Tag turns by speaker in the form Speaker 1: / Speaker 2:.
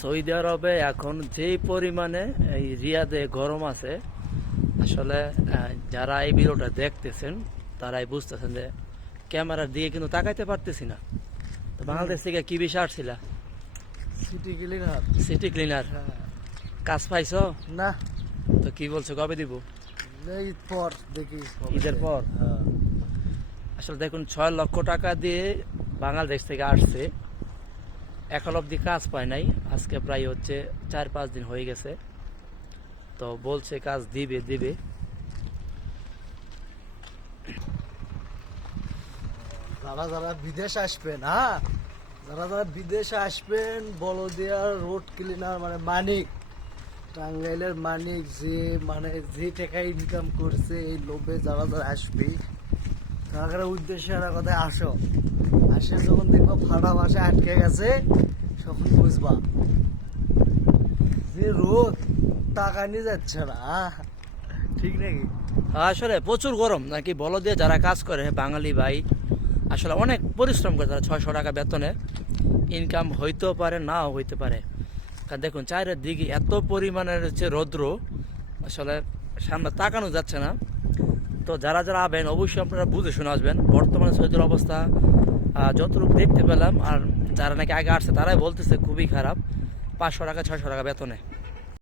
Speaker 1: Saudi আরবে এখন যে পরিমাণে এই রিয়াদে গরম আছে আসলে যারা এই ভিডিওটা দেখতেছেন তারাই বুঝতেছেন যে ক্যামেরার দিকে কিন্তু তাকাইতে পারতেছি না। তো বাংলাদেশ থেকে কি বিষয় আসছিল
Speaker 2: সিটি ক্লিনার
Speaker 1: সিটি ক্লিনার কাজ পাইছো?
Speaker 2: না।
Speaker 1: তো কি বলছো কবে দিব?
Speaker 2: ঈদ পর দেখি
Speaker 1: ঈদের পর?
Speaker 2: হ্যাঁ।
Speaker 1: আসলে দেখুন ছয় লক্ষ টাকা দিয়ে বাংলাদেশ থেকে আসছে। এখন অব্দি কাজ পায় নাই। আজকে প্রায় হচ্ছে চার পাঁচ দিন হয়ে গেছে। তো বলছে কাজ দিবে দিবে।
Speaker 2: যারা যারা বিদেশ আসবেন হ্যাঁ যারা যারা বিদেশে আসবেন, বলদিয়া রোড ক্লিনার মানে মানিক, টাঙ্গাইলের মানিক যে মানে যে টাকা ইনকাম করছে, এই লোভে যারা যারা আসবে তারা উদ্দেশ্যে একটা কথায় আসো। আসে যখন দেখব ফাটা ভাষা আটকে গেছে, তখন বুঝবা, যে রোদ টাকা নিয়ে যাচ্ছে না। ঠিক নাকি?
Speaker 1: আসলে প্রচুর গরম, নাকি বলো দিয়ে যারা কাজ করে বাঙালি ভাই, আসলে অনেক পরিশ্রম করে তারা ছয়শো টাকা বেতনে ইনকাম হইতেও পারে, নাও হইতে পারে। কারণ দেখুন চারের দিকে এত পরিমাণের হচ্ছে রৌদ্র, আসলে সামনে তাকানো যাচ্ছে না। তো যারা যারা আবেন, অবশ্যই আপনারা বুঝে শুনে আসবেন। বর্তমানে সৌদির অবস্থা যতটুকু দেখতে পেলাম, আর যারা নাকি আগে আসছে, তারাই বলতেছে খুবই খারাপ। পাঁচশো টাকা, ছয়শো টাকা বেতনে।